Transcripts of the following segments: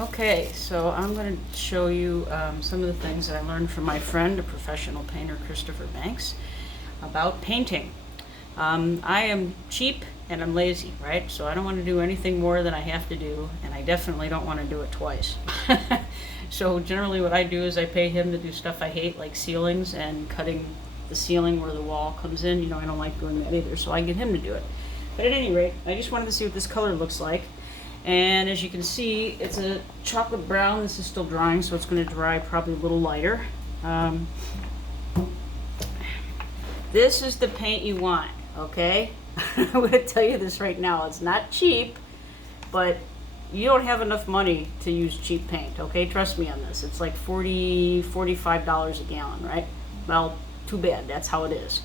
Okay, so I'm going to show you some of the things that I learned from my friend, a professional painter, Christopher Banks, about painting. I am cheap and I'm lazy, right? So I don't want to do anything more than I have to do, and I definitely don't want to do it twice. So generally what I do is I pay him to do stuff I hate, like ceilings and cutting the ceiling where the wall comes in. You know, I don't like doing that either, so I get him to do it. But at any rate, I just wanted to see what this color looks like. And as you can see, it's a chocolate brown. This is still drying, so it's going to dry probably a little lighter. This is the paint you want, okay? I'm going to tell you this right now. It's not cheap, but you don't have enough money to use cheap paint, okay? Trust me on this. It's like $40, $45 a gallon, right? Well, too bad. That's how it is.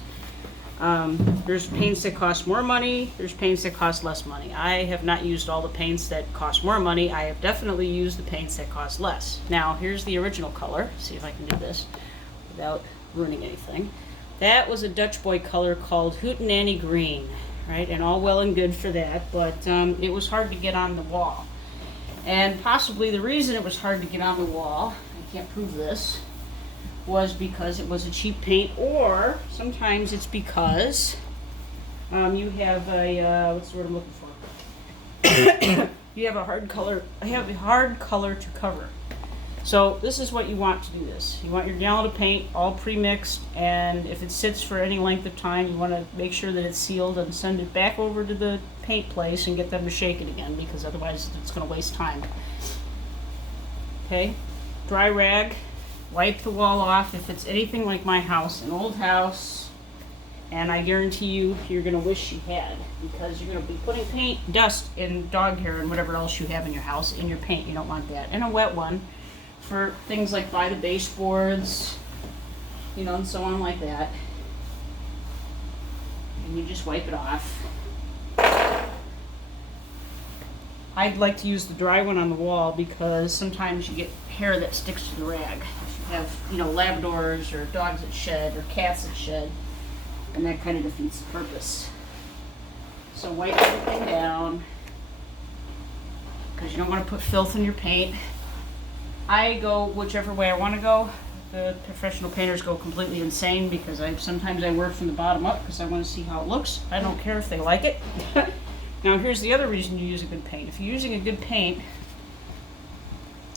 There's paints that cost more money. There's paints that cost less money. I have not used all the paints that cost more money. I have definitely used the paints that cost less. Now, here's the original color. See if I can do this without ruining anything. That was a Dutch boy color called Hootenanny Green, right? And all well and good for that, but it was hard to get on the wall. And possibly the reason it was hard to get on the wall, I can't prove this, was because it was a cheap paint, or sometimes it's because you have a what's the word I'm looking for? You have a hard color. I have a hard color to cover. So this is what you want to do this. You want your gallon of paint all pre-mixed, and if it sits for any length of time, you want to make sure that it's sealed and send it back over to the paint place and get them to shake it again, because otherwise it's going to waste time. Okay, dry rag. Wipe the wall off if it's anything like my house, an old house, and I guarantee you, you're going to wish you had, because you're going to be putting paint, dust, and dog hair and whatever else you have in your house in your paint. You don't want that. And a wet one for things like by the baseboards, you know, and so on like that. And you just wipe it off. I'd like to use the dry one on the wall because sometimes you get hair that sticks to the rag. If you have, you know, Labradors or dogs that shed or cats that shed, and that kind of defeats the purpose. So wipe everything down because you don't want to put filth in your paint. I go whichever way I want to go. The professional painters go completely insane because sometimes I work from the bottom up because I want to see how it looks. I don't care if they like it. Now here's the other reason you use a good paint. If you're using a good paint,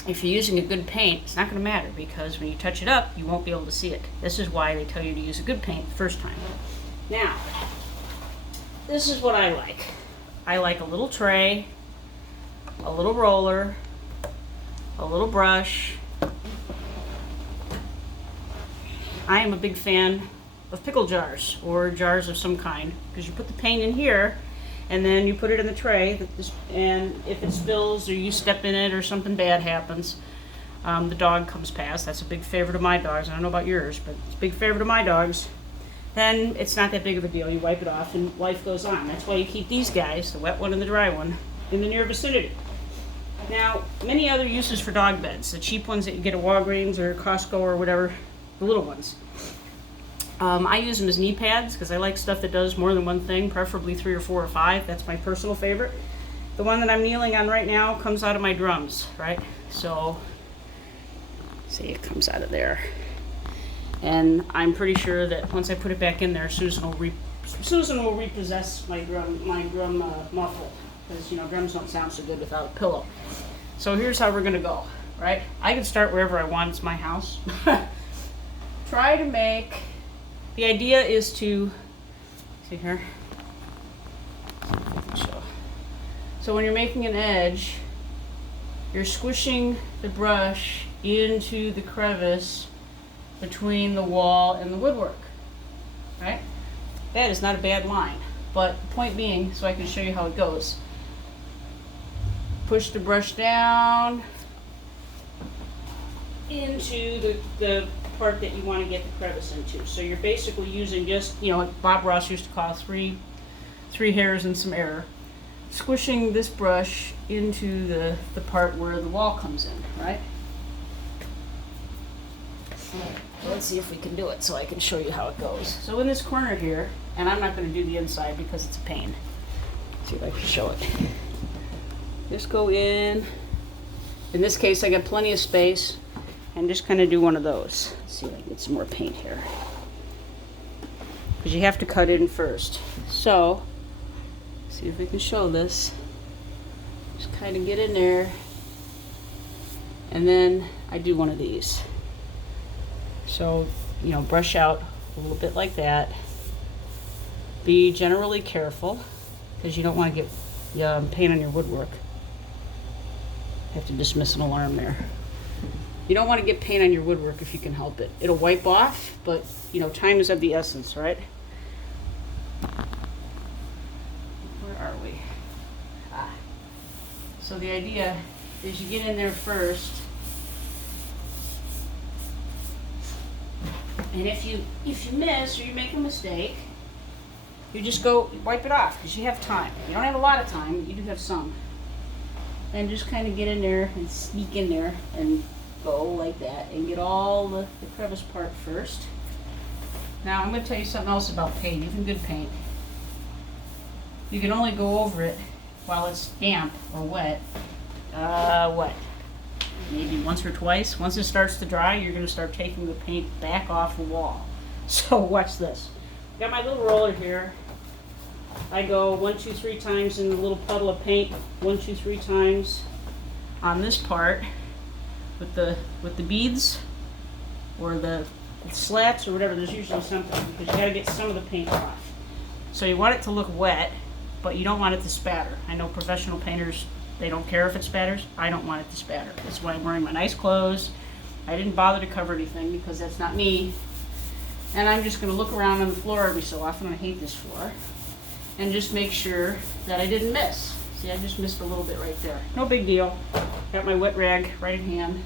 it's not going to matter, because when you touch it up, you won't be able to see it. This is why they tell you to use a good paint the first time. Now, this is what I like. I like a little tray, a little roller, a little brush. I am a big fan of pickle jars or jars of some kind, because you put the paint in here and then you put it in the tray, and if it spills or you step in it or something bad happens, the dog comes past. That's a big favorite of my dogs. I don't know about yours, but it's a big favorite of my dogs. Then it's not that big of a deal. You wipe it off and life goes on. That's why you keep these guys, the wet one and the dry one, in the near vicinity. Now, many other uses for dog beds. The cheap ones that you get at Walgreens or Costco or whatever, the little ones. I use them as knee pads because I like stuff that does more than one thing, preferably 3 or 4 or 5. That's my personal favorite. The one that I'm kneeling on right now comes out of my drums, right? So, see, it comes out of there. And I'm pretty sure that once I put it back in there, Susan will repossess my drum muffle, because, you know, drums don't sound so good without a pillow. So here's how we're gonna go, right? I can start wherever I want. It's my house. Try to make. The idea is to, see here, so when you're making an edge, you're squishing the brush into the crevice between the wall and the woodwork, right? That is not a bad line, but the point being, so I can show you how it goes. Push the brush down into the part that you want to get the crevice into. So you're basically using just, you know, what Bob Ross used to call three hairs and some air, squishing this brush into the part where the wall comes in, right? So let's see if we can do it so I can show you how it goes. So in this corner here, and I'm not going to do the inside because it's a pain. Let's see if I can show it. Just go in In this case, I got plenty of space, and just kind of do one of those. Let's see if I can get some more paint here. Because you have to cut in first. So, see if I can show this. Just kind of get in there, and then I do one of these. So, you know, brush out a little bit like that. Be generally careful, because you don't want to get paint on your woodwork. I have to dismiss an alarm there. You don't want to get paint on your woodwork if you can help it. It'll wipe off, but you know, time is of the essence, right? Where are we? So the idea is you get in there first, and if you miss or you make a mistake, you just go wipe it off, because you have time. You don't have a lot of time, but you do have some. And just kind of get in there and sneak in there and go like that and get all the crevice part first. Now I'm going to tell you something else about paint, even good paint. You can only go over it while it's damp or wet. Maybe once or twice. Once it starts to dry, you're going to start taking the paint back off the wall. So watch this. Got my little roller here. I go 1, 2, 3 times in the little puddle of paint. 1, 2, 3 times on this part with the beads or the slats or whatever. There's usually something, because you got to get some of the paint off. So you want it to look wet, but you don't want it to spatter. I know professional painters, they don't care if it spatters. I don't want it to spatter. That's why I'm wearing my nice clothes. I didn't bother to cover anything because that's not me. And I'm just going to look around on the floor every so often. I hate this floor. And just make sure that I didn't miss. See, I just missed a little bit right there. No big deal. Got my wet rag right in hand.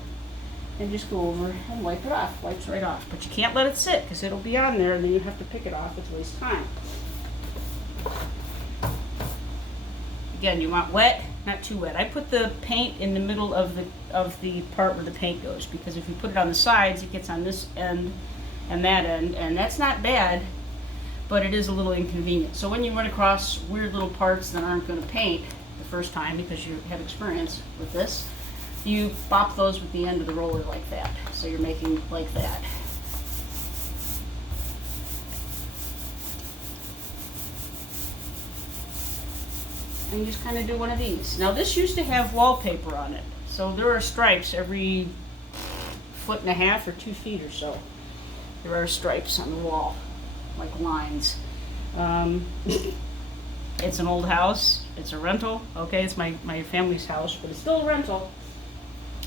And just go over and wipe it off. Wipes right off. But you can't let it sit, because it'll be on there and then you have to pick it off. It's a waste of time. Again, you want wet, not too wet. I put the paint in the middle of the part where the paint goes, because if you put it on the sides, it gets on this end and that end, and that's not bad, but it is a little inconvenient. So when you run across weird little parts that aren't going to paint the first time, because you have experience with this, you bop those with the end of the roller like that. So you're making like that. And you just kind of do one of these. Now this used to have wallpaper on it, so there are stripes every 1.5 or 2 feet or so. There are stripes on the wall, like lines. It's an old house. It's a rental. Okay, it's my family's house, but it's still a rental.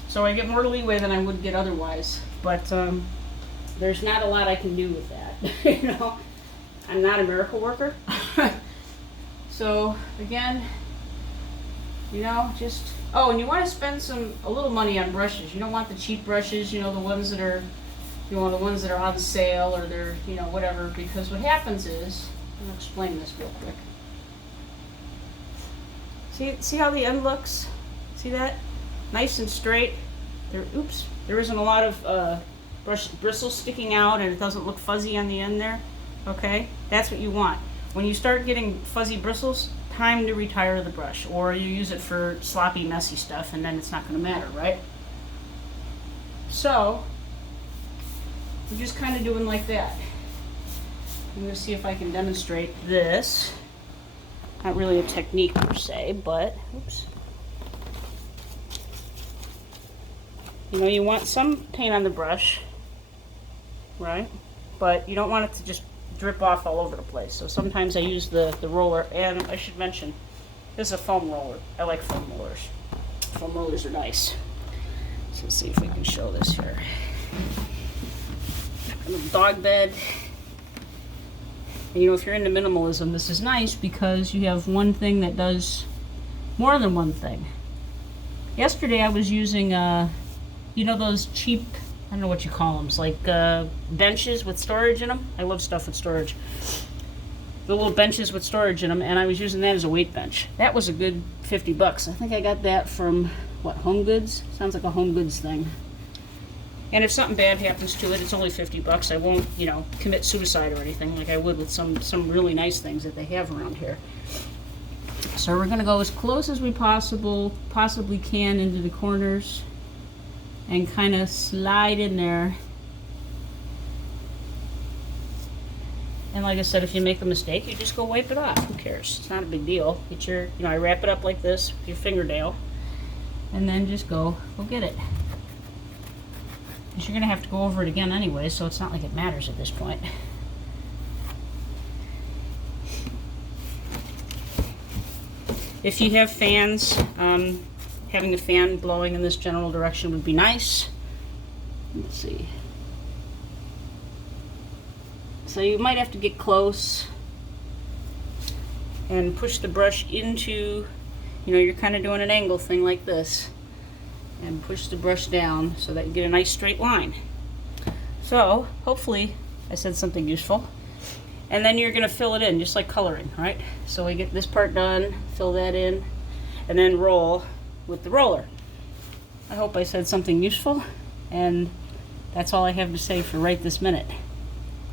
So I get more leeway than I would get otherwise. But there's not a lot I can do with that. You know, I'm not a miracle worker. So again, you know, just, oh, and you want to spend a little money on brushes. You don't want the cheap brushes, you know, the ones that are, you want the ones that are on sale, or they're, you know, whatever, because what happens is, I'll explain this real quick. See how the end looks? See that? Nice and straight. There isn't a lot of brush bristles sticking out, and it doesn't look fuzzy on the end there. Okay, that's what you want. When you start getting fuzzy bristles, time to retire the brush, or you use it for sloppy, messy stuff, and then it's not going to matter, right? So, I'm just kind of doing like that. I'm going to see if I can demonstrate this. Not really a technique per se, but, oops. You know, you want some paint on the brush, right? But you don't want it to just drip off all over the place. So sometimes I use the roller, and I should mention, this is a foam roller. I like foam rollers. Foam rollers are nice. So let's see if we can show this here. A little dog bed. And you know, if you're into minimalism, this is nice because you have one thing that does more than one thing. Yesterday I was using, you know, those cheap, I don't know what you call them. It's like benches with storage in them. I love stuff with storage. The little benches with storage in them, and I was using that as a weight bench. That was a good $50. I think I got that from, what, Home Goods? Sounds like a Home Goods thing. And if something bad happens to it, it's only $50. I won't, you know, commit suicide or anything like I would with some really nice things that they have around here. So we're going to go as close as we possibly can into the corners. and kind of slide in there. And like I said, if you make a mistake, you just go wipe it off. Who cares? It's not a big deal. Get your, I wrap it up like this with your fingernail, and then just go get it. Because you're gonna have to go over it again anyway, so it's not like it matters at this point. If you have fans, having a fan blowing in this general direction would be nice. Let's see. So you might have to get close and push the brush into, you're kind of doing an angle thing like this, and push the brush down so that you get a nice straight line. So hopefully I said something useful. And then you're going to fill it in just like coloring, right? So we get this part done, fill that in, and then roll with the roller. I hope I said something useful, and that's all I have to say for right this minute.